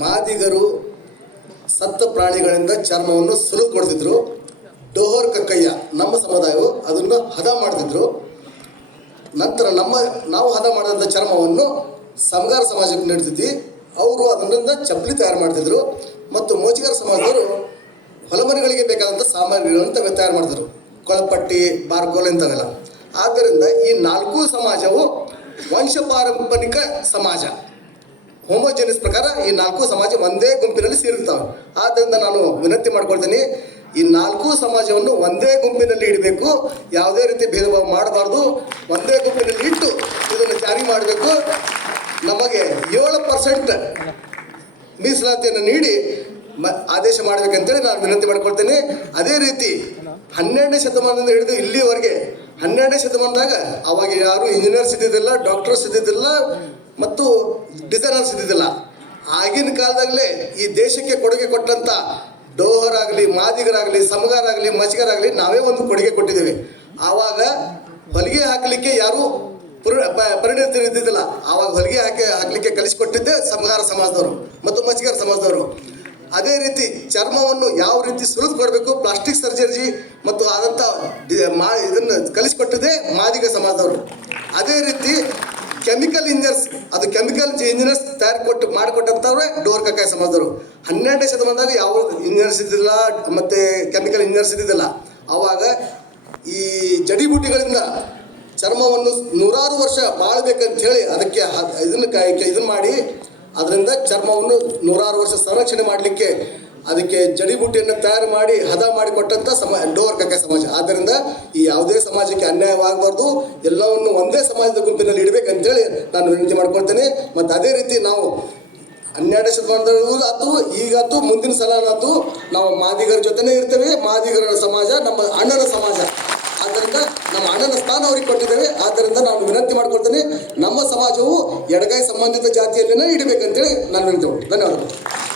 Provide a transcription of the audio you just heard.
ಮಾದಿಗರು ಸತ್ತ ಪ್ರಾಣಿಗಳಿಂದ ಚರ್ಮವನ್ನು ಸುಲಿದುಕೊಡ್ತಿದ್ರು. ಡೋಹರ್ ಕಕ್ಕಯ್ಯ ನಮ್ಮ ಸಮುದಾಯವು ಅದನ್ನು ಹದ ಮಾಡ್ತಿದ್ರು. ನಂತರ ನಾವು ಹದ ಮಾಡಿದಂಥ ಚರ್ಮವನ್ನು ಸಮಗಾರ ಸಮಾಜಕ್ಕೆ ನೀಡ್ತಿದ್ವಿ. ಅವರು ಅದರಿಂದ ಚಪ್ಪಲಿ ತಯಾರು ಮಾಡ್ತಿದ್ರು. ಮತ್ತು ಮೋಚಿಗಾರ ಸಮಾಜದವರು ಹೊಲಮನೆಗಳಿಗೆ ಬೇಕಾದಂಥ ಸಾಮಗ್ರಿಗಳನ್ನು ತಯಾರು ಮಾಡ್ತಿದ್ರು. ಕೊಳಪಟ್ಟಿ, ಬಾರ್ಕೋಲ್ ಇಂಥವೆಲ್ಲ. ಆದ್ದರಿಂದ ಈ ನಾಲ್ಕು ಸಮಾಜವು ವಂಶಪಾರಂಪರಿಕ ಸಮಾಜ, ಹೋಮೋಜೆನಿಸ್ ಪ್ರಕಾರ ಈ ನಾಲ್ಕು ಸಮಾಜ ಒಂದೇ ಗುಂಪಿನಲ್ಲಿ ಸೇರಿರ್ತಾವೆ. ಆದ್ದರಿಂದ ನಾನು ವಿನಂತಿ ಮಾಡ್ಕೊಳ್ತೀನಿ, ಈ ನಾಲ್ಕು ಸಮಾಜವನ್ನು ಒಂದೇ ಗುಂಪಿನಲ್ಲಿ ಇಡಬೇಕು. ಯಾವುದೇ ರೀತಿ ಭೇದ ಭಾವ ಮಾಡಬಾರ್ದು. ಒಂದೇ ಗುಂಪಿನಲ್ಲಿ ಇಟ್ಟು ಇದನ್ನು ಜಾರಿ ಮಾಡಬೇಕು. ನಮಗೆ 7% ಮೀಸಲಾತಿಯನ್ನು ನೀಡಿ ಆದೇಶ ಮಾಡಬೇಕಂತೇಳಿ ನಾನು ವಿನಂತಿ ಮಾಡ್ಕೊಳ್ತೇನೆ. ಅದೇ ರೀತಿ 12ನೇ ಶತಮಾನದಿಂದ ಹಿಡಿದು ಇಲ್ಲಿವರೆಗೆ 12ನೇ ಶತಮಾನದಾಗ ಅವಾಗ ಯಾರು ಇಂಜಿನಿಯರ್ಸ್ ಇದ್ದಿದ್ದಿಲ್ಲ, ಡಾಕ್ಟರ್ಸ್ ಇದ್ದಿದ್ದಿಲ್ಲ ಮತ್ತು ಡಿಸೈನರ್ಸ್ ಇದ್ದಿದ್ದಿಲ್ಲ. ಆಗಿನ ಕಾಲದಾಗಲೇ ಈ ದೇಶಕ್ಕೆ ಕೊಡುಗೆ ಕೊಟ್ಟಂಥ ಡೋಹರಾಗಲಿ, ಮಾದಿಗರಾಗಲಿ, ಸಮಗಾರಾಗಲಿ, ಮಚ್ಚಿಗರಾಗಲಿ ನಾವೇ ಒಂದು ಕೊಡುಗೆ ಕೊಟ್ಟಿದ್ದೇವೆ. ಆವಾಗ ಹೊಲಿಗೆ ಹಾಕಲಿಕ್ಕೆ ಯಾರೂ ಪರಿಣಿತರು ಇದ್ದಿದ್ದಿಲ್ಲ. ಆವಾಗ ಹೊಲಿಗೆ ಹಾಕಲಿಕ್ಕೆ ಕಲಿಸಿಕೊಟ್ಟಿದ್ದೆ ಸಮಗಾರ ಸಮಾಜದವರು ಮತ್ತು ಮಚ್ಚಿಗಾರ ಸಮಾಜದವರು. ಅದೇ ರೀತಿ ಚರ್ಮವನ್ನು ಯಾವ ರೀತಿ ಸುಲಿದು ಕೊಡಬೇಕು, ಪ್ಲಾಸ್ಟಿಕ್ ಸರ್ಜರಿ ಮತ್ತು ಆದಂಥ ಇದನ್ನು ಕಲಿಸಿಕೊಟ್ಟಿದ್ದೆ ಮಾದಿಗ ಸಮಾಜದವರು. ಅದೇ ರೀತಿ ಕೆಮಿಕಲ್ ಇಂಜಿನಿಯರ್ಸ್ ಮಾಡಿಕೊಟ್ಟಂಥವ್ರೆ ಡೋಹರ್ ಕಕ್ಕಯ್ಯ ಸಮಾಜದವರು. 12ನೇ ಶತಮಾನದಾಗ ಯಾವ ಇಂಜಿನಿಯರ್ಸ್ ಇದ್ದಿಲ್ಲ ಮತ್ತು ಕೆಮಿಕಲ್ ಇಂಜಿನಿಯರ್ಸ್ ಇದ್ದಿದ್ದಿಲ್ಲ. ಆವಾಗ ಈ ಜಡಿಬೂಟಿಗಳಿಂದ ಚರ್ಮವನ್ನು 100 ವರ್ಷ ಬಾಳ್ಬೇಕಂತ ಹೇಳಿ ಅದಕ್ಕೆ ಇದನ್ನು ಮಾಡಿ ಅದರಿಂದ ಚರ್ಮವನ್ನು 100 ವರ್ಷ ಸಂರಕ್ಷಣೆ ಮಾಡಲಿಕ್ಕೆ ಅದಕ್ಕೆ ಜಡಿಬೂಟಿಯನ್ನು ತಯಾರು ಮಾಡಿ ಹದ ಮಾಡಿಕೊಟ್ಟಂಥ ಡೋಹರ್ ಕಕ್ಕಯ್ಯ ಸಮಾಜ. ಆದ್ದರಿಂದ ಈ ಯಾವುದೇ ಸಮಾಜಕ್ಕೆ ಅನ್ಯಾಯವಾಗಬಾರ್ದು, ಎಲ್ಲವನ್ನು ಒಂದೇ ಸಮಾಜದ ಗುಂಪಿನಲ್ಲಿ ಇಡಬೇಕಂತೇಳಿ ನಾನು ವಿನಂತಿ ಮಾಡ್ಕೊಳ್ತೇನೆ. ಮತ್ತು ಅದೇ ರೀತಿ ನಾವು 12ನೇ ಶತಮಾನದಲ್ಲೂ ಆಯ್ತು, ಈಗಾಯ್ತು, ಮುಂದಿನ ಸಲನಾಯ್ತು ನಾವು ಮಾದಿಗರ ಜೊತೆನೇ ಇರ್ತೇವೆ. ಮಾದಿಗರ ಸಮಾಜ ನಮ್ಮ ಅಣ್ಣನ ಸಮಾಜ. ಆದ್ದರಿಂದ ನಮ್ಮ ಅಣ್ಣನ ಸ್ಥಾನ ಅವ್ರಿಗೆ ಕೊಟ್ಟಿದ್ದೇವೆ. ಆದ್ದರಿಂದ ನಾನು ವಿನಂತಿ ಮಾಡ್ಕೊಳ್ತೇನೆ, ನಮ್ಮ ಸಮಾಜವು ಎಡಗೈ ಸಂಬಂಧಿತ ಜಾತಿಯಲ್ಲಿನೇ ಇಡಬೇಕಂತೇಳಿ ನಾನು ವಿನಂತಿ ಮಾಡ್ತೀನಿ. ಧನ್ಯವಾದಗಳು.